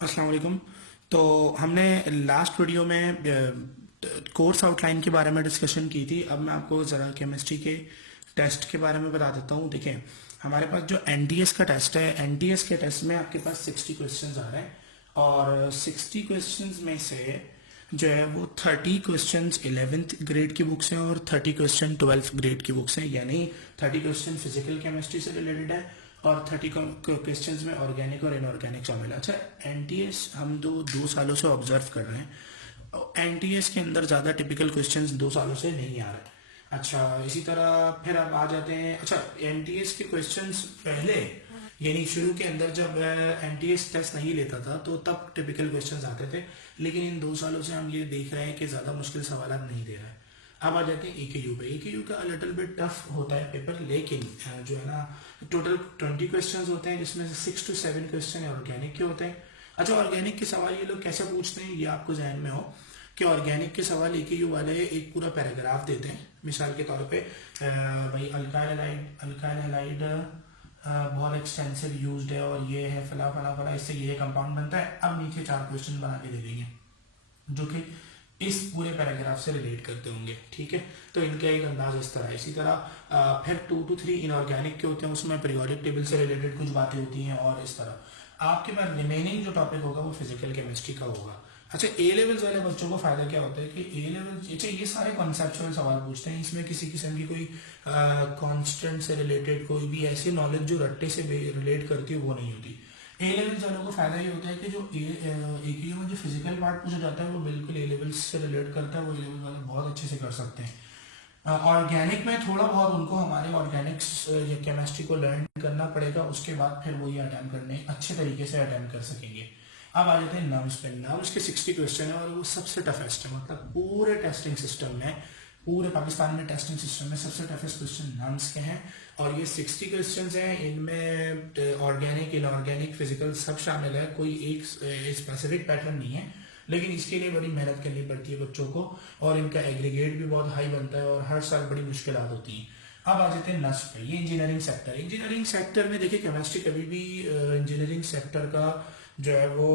अस्सलाम वालेकुम। तो हमने लास्ट वीडियो में कोर्स आउटलाइन के बारे में डिस्कशन की थी। अब मैं आपको ज़रा केमिस्ट्री के टेस्ट के बारे में बता देता हूँ। देखें, हमारे पास जो एनटीएस का टेस्ट है, एनटीएस के टेस्ट में आपके पास 60 क्वेश्चंस आ रहे हैं और 60 क्वेश्चंस में से जो है वो 30 क्वेश्चंस 11th ग्रेड की बुक्स हैं और 30 क्वेश्चन 12th ग्रेड की बुक्स हैं। यानी 30 क्वेश्चन फिजिकल केमिस्ट्री से रिलेटेड है और 30 क्वेश्चंस में ऑर्गेनिक और इनऑर्गेनिक शामिल है। अच्छा, एनटीएस हम दो सालों से ऑब्जर्व कर रहे हैं। एनटीएस के अंदर ज्यादा टिपिकल क्वेश्चंस 2 सालों से नहीं आ रहे। अच्छा, इसी तरह फिर अब आ जाते हैं। अच्छा, एनटीएस के क्वेश्चंस पहले यानी शुरू के अंदर जब एनटीएस टेस्ट नहीं लेता था तो तब टिपिकल क्वेश्चंस आते थे, लेकिन इन 2 सालों से हम ये देख रहे हैं कि ज्यादा मुश्किल सवाल नहीं दे रहा है। अब आ जाते हैं एकेयू पे। एकेयू का लिटिल बिट टफ होता है पेपर, लेकिन जो है ना टोटल 20 क्वेश्चंस होते हैं जिसमें से 6 to 7 क्वेश्चन ऑर्गेनिक के होते हैं। अच्छा, ऑर्गेनिक के सवाल ये लोग कैसे पूछते हैं ये आपको जहन में हो कि ऑर्गेनिक के सवाल एकेयू वाले एक पूरा पैराग्राफ देते हैं। मिसाल के तौर पे भाई अल्काइल हैलाइड बहुत एक्सटेंसिव यूज्ड है और ये है फला फला फला, इससे ये कंपाउंड बनता है। अब नीचे 4 क्वेश्चन बना के दे देंगे जो कि इस पूरे पैराग्राफ से रिलेट करते होंगे। ठीक है, तो इनका एक अंदाज इस तरह है। इसी तरह फिर 2 to 3 इनऑर्गेनिक के होते हैं, उसमें पीरियोडिक टेबल से रिलेटेड कुछ बातें होती हैं और इस तरह आपके पास रिमेनिंग जो टॉपिक होगा वो फिजिकल केमिस्ट्री का होगा। अच्छा, ए लेवल्स वाले बच्चों को फायदा क्या होता है कि ए लेवल अच्छा ये सारे कॉन्सेप्चुअल सवाल पूछते हैं। इसमें किसी किस्म की कोई कांस्टेंट से रिलेटेड कोई भी ऐसी नॉलेज जो रट्टे से रिलेट करती है वो नहीं होती। ए लेवल्स वालों को फायदा ये होता है कि जो एकेयू में जो फिजिकल पार्ट पूछा जाता है वो बिल्कुल ए लेवल्स से रिलेट करता है, वो ए लेवल वाले बहुत अच्छे से कर सकते हैं। ऑर्गेनिक में थोड़ा बहुत उनको हमारे ऑर्गेनिक्स केमिस्ट्री को लर्न करना पड़ेगा, उसके बाद फिर वो ये अटेम्प्ट करने अच्छे तरीके से अटेम्प्ट कर सकेंगे। अब आ जाते हैं नर्व्स पे। नर्व्स के 60 क्वेश्चन है और वो सबसे टफेस्ट है, मतलब पूरे टेस्टिंग सिस्टम में, पूरे पाकिस्तान में टेस्टिंग सिस्टम में सबसे टफेस्ट क्वेश्चन नर्व्स के हैं। और ये 60 क्वेश्चंस हैं, इनमें ऑर्गेनिक इनऑर्गेनिक फिजिकल सब शामिल है, कोई एक स्पेसिफिक पैटर्न नहीं है, लेकिन इसके लिए बड़ी मेहनत करनी पड़ती है बच्चों को और इनका एग्रीगेट भी बहुत हाई बनता है और हर साल बड़ी मुश्किलात होती हैं। अब आ जाते हैं नर्व्स पे। ये इंजीनियरिंग सेक्टर। इंजीनियरिंग सेक्टर में देखिए केमिस्ट्री कभी भी इंजीनियरिंग सेक्टर का जो है वो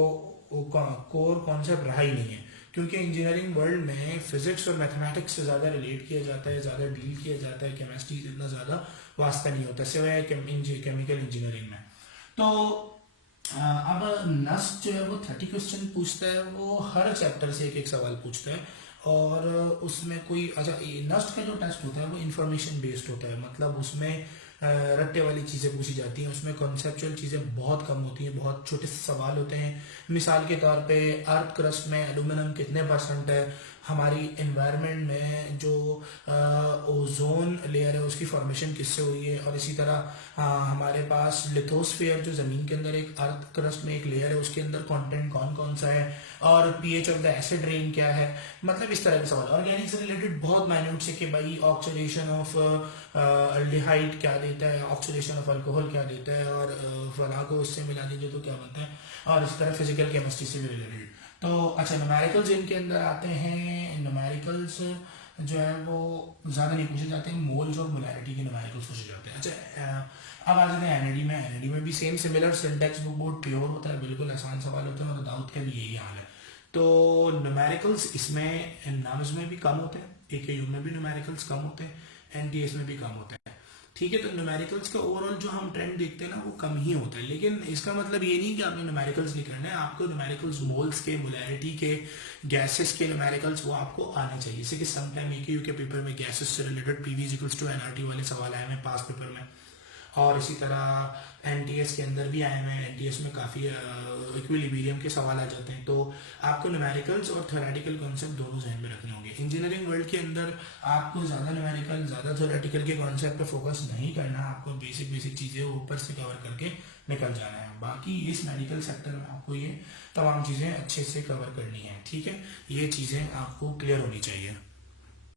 कोर कॉन्सेप्ट रहा ही नहीं है, क्योंकि इंजीनियरिंग वर्ल्ड में फिजिक्स और मैथमेटिक्स से ज्यादा रिलेट किया जाता है, ज्यादा डील किया जाता है। केमिस्ट्री से इतना ज्यादा वास्ता नहीं होता सिवाय केमिकल इंजीनियरिंग में। तो अब नस्ट जो है वो 30 क्वेश्चन पूछता है, वो हर चैप्टर से एक एक सवाल पूछता है और उसमें कोई अच्छा नस्ट का जो टेस्ट होता है वो इंफॉर्मेशन बेस्ड होता है, मतलब उसमें रट्टे वाली चीजें पूछी जाती हैं, उसमें कॉन्सेप्चुअल चीजें बहुत कम होती हैं, बहुत छोटे से सवाल होते हैं। मिसाल के तौर पे अर्थ क्रस्ट में एल्यूमिनियम कितने % है, हमारी एनवायरनमेंट में जो ओजोन लेयर है उसकी फॉर्मेशन किससे हुई है, और इसी तरह हमारे पास लिथोस्फीयर जो जमीन के अंदर एक अर्थ क्रस्ट में एक लेयर है उसके अंदर कंटेंट कौन कौन सा है, और pH of the acid rain क्या है, मतलब इस तरह के सवाल। ऑर्गेनिक से रिलेटेड बहुत माइन्यूट से कि भाई ऑक्सीडेशन ऑफ अल्डिहाइड क्या देता है, ऑक्सीडेशन ऑफ अल्कोहल क्या देता है, और फला को इससे मिला दीजिए तो क्या बनता है, और इस तरह फिजिकल केमिस्ट्री से भी रिलेटेड। तो अच्छा, न्यूमेरिकल्स इनके अंदर आते हैं। न्यूमेरिकल्स जो है वो ज्यादा नहीं पूछे जाते हैं, मोल्स और मोलैरिटी के न्यूमेरिकल्स पूछे जाते हैं। अच्छा, अब आ जाते हैं एनएडी में। एनएडी में भी सेम सिमिलर सिंटेक्स बुक बहुत प्योर होता है, बिल्कुल आसान सवाल होते हैं और दाऊद का भी यही हाल है। तो न्यूमेरिकल्स इसमें नर्व्स में भी कम होते हैं, एकेयू में भी न्यूमेरिकल्स कम होते हैं, एनटीएस में भी कम होते हैं। ठीक है, तो न्यूमेरिकल्स का ओवरऑल जो हम ट्रेंड देखते हैं ना वो कम ही होता है, लेकिन इसका मतलब ये नहीं कि आपने न्यूमेरिकल्स नहीं करना है। आपको न्यूमेरिकल्स मोल्स के, मोलैरिटी के, गैसेस के न्यूमेरिकल्स वो आपको आने चाहिए। जैसे कि समटाइम एकेयू के पेपर में गैसेस से related PV equals to NRT वाले सवाल आए हैं पास पेपर में, और इसी तरह एनटीएस के अंदर भी आए हुए हैं। एनटीएस में काफी इक्विलिब्रियम के सवाल आ जाते हैं। तो आपको न्यूमेरिकल्स और थ्योरेटिकल कॉन्सेप्ट दोनों ध्यान में रखने होंगे। इंजीनियरिंग वर्ल्ड के अंदर आपको ज्यादा न्यूमेरिकल ज्यादा थ्योरेटिकल के कॉन्सेप्ट पे फोकस नहीं करना, आपको बेसिक चीजें ऊपर से कवर करके निकल जाना है। बाकी इस मेडिकल सेक्टर में आपको ये तमाम चीजें अच्छे से कवर करनी है। ठीक है, ये चीजें आपको क्लियर होनी चाहिए।